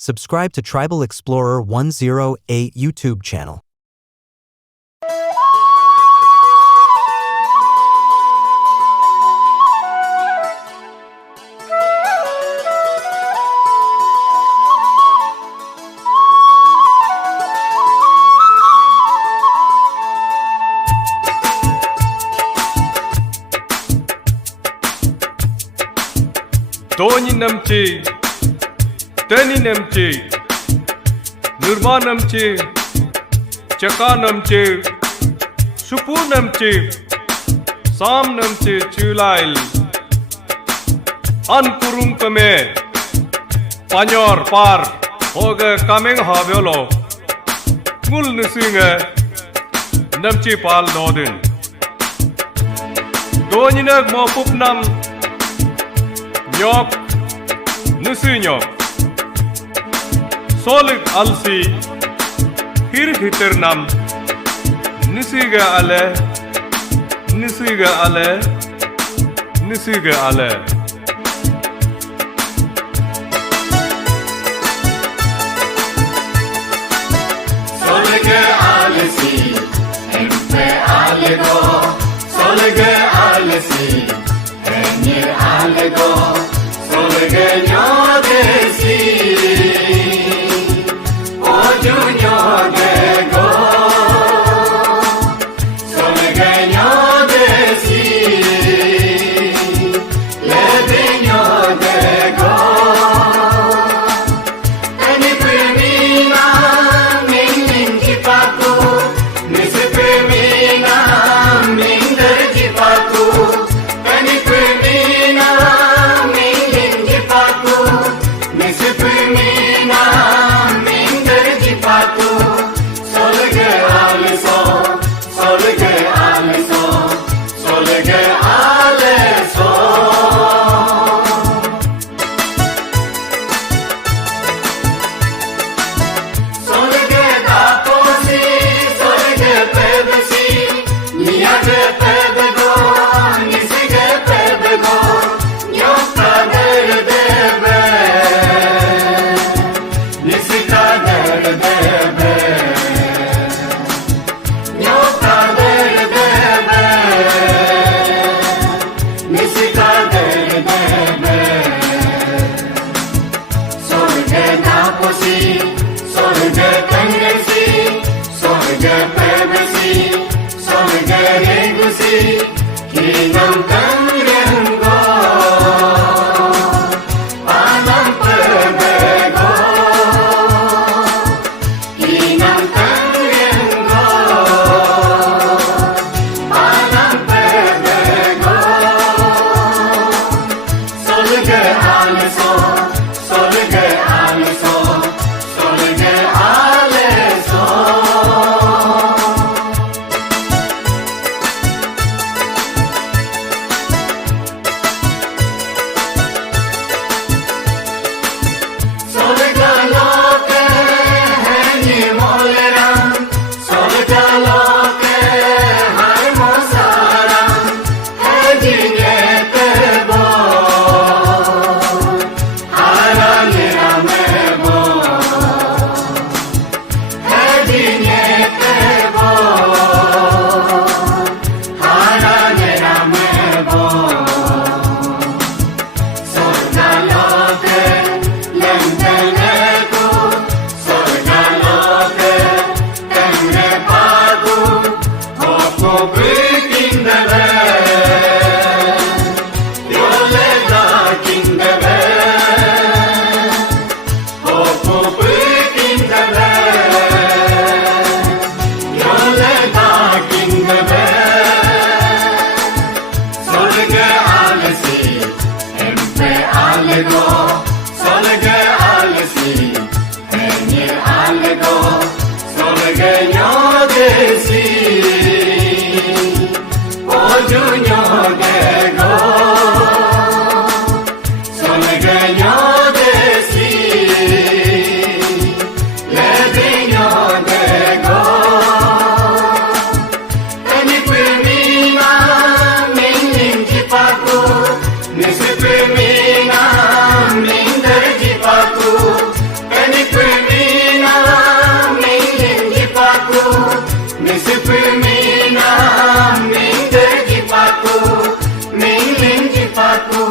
Subscribe to Tribal Explorer 108 YouTube channel. Doni namchi, Teni namchi, Nurma namchi, Chaka namchi, Supu namchi, Sam namchi chulail, Ankurung kame, Panyor par, Hoga kameng havyolo, Mul nusinga, Namchi pal dodin. Doni nag mo pupnam, Nyok, Nusinyok, Solik alsi, Hir hiternam, Nisiga ale, Nisiga ale, Nisiga ale. Solige alesi, empe alego, Solige alesi, enye alego. Solige nyodesi, oju nyodego. Solige nyodesi, lebe nyodego. Eni premina, mingling jipaku, nisi premina, minger jipaku. Eni premina. Nisi premina, minder jipaku, Nisipul mina, minder jipaku, mingling jipaku.